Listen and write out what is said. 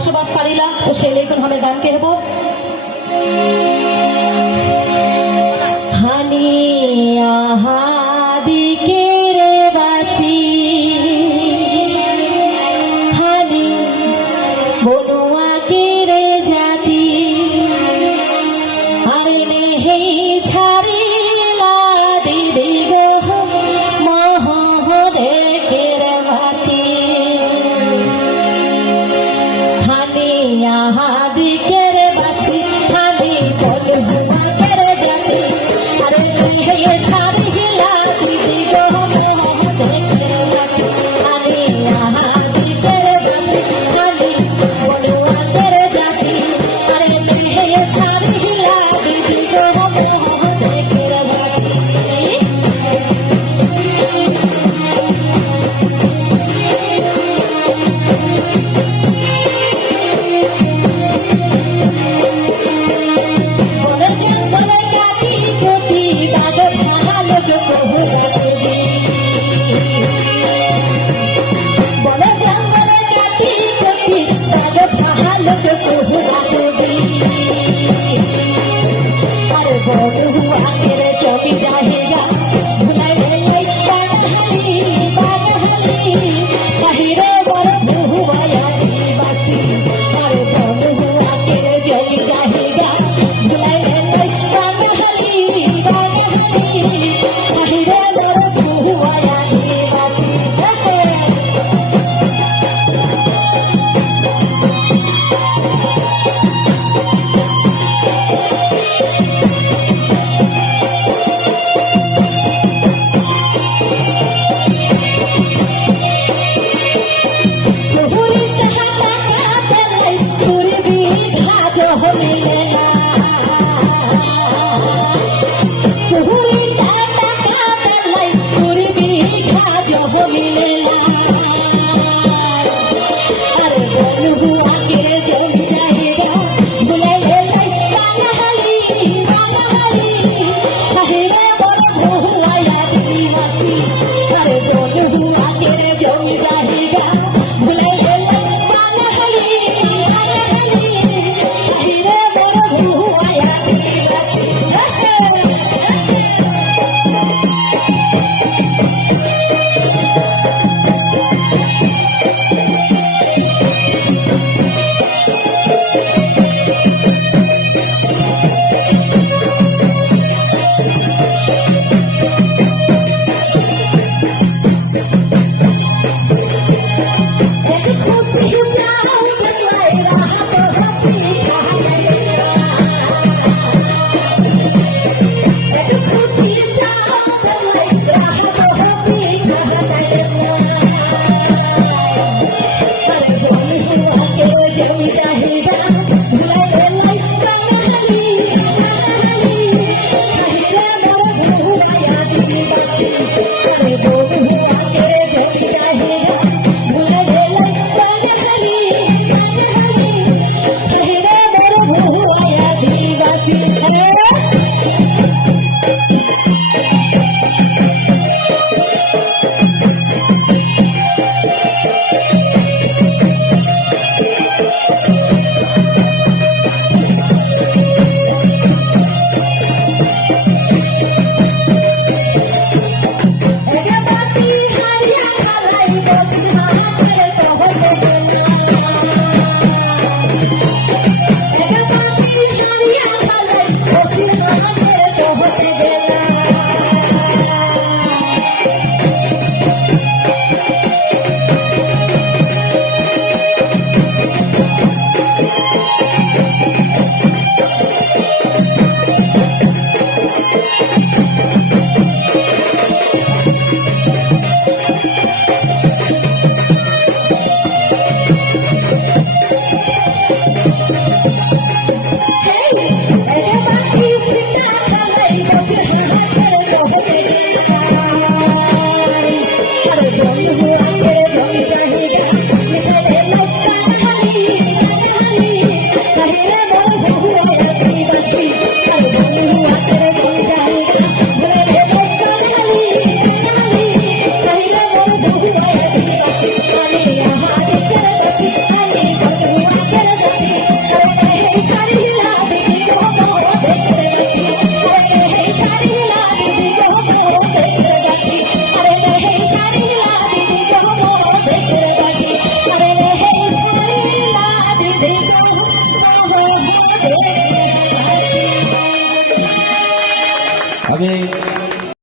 বসবাস করিলা তো সে লেগুন আমি গান কেহব হানি আহাদিকে রে বাসি? হানি কে রে জাতি? আরে নেহি ছাড়িলা হানি बोल हुआ கோயிலே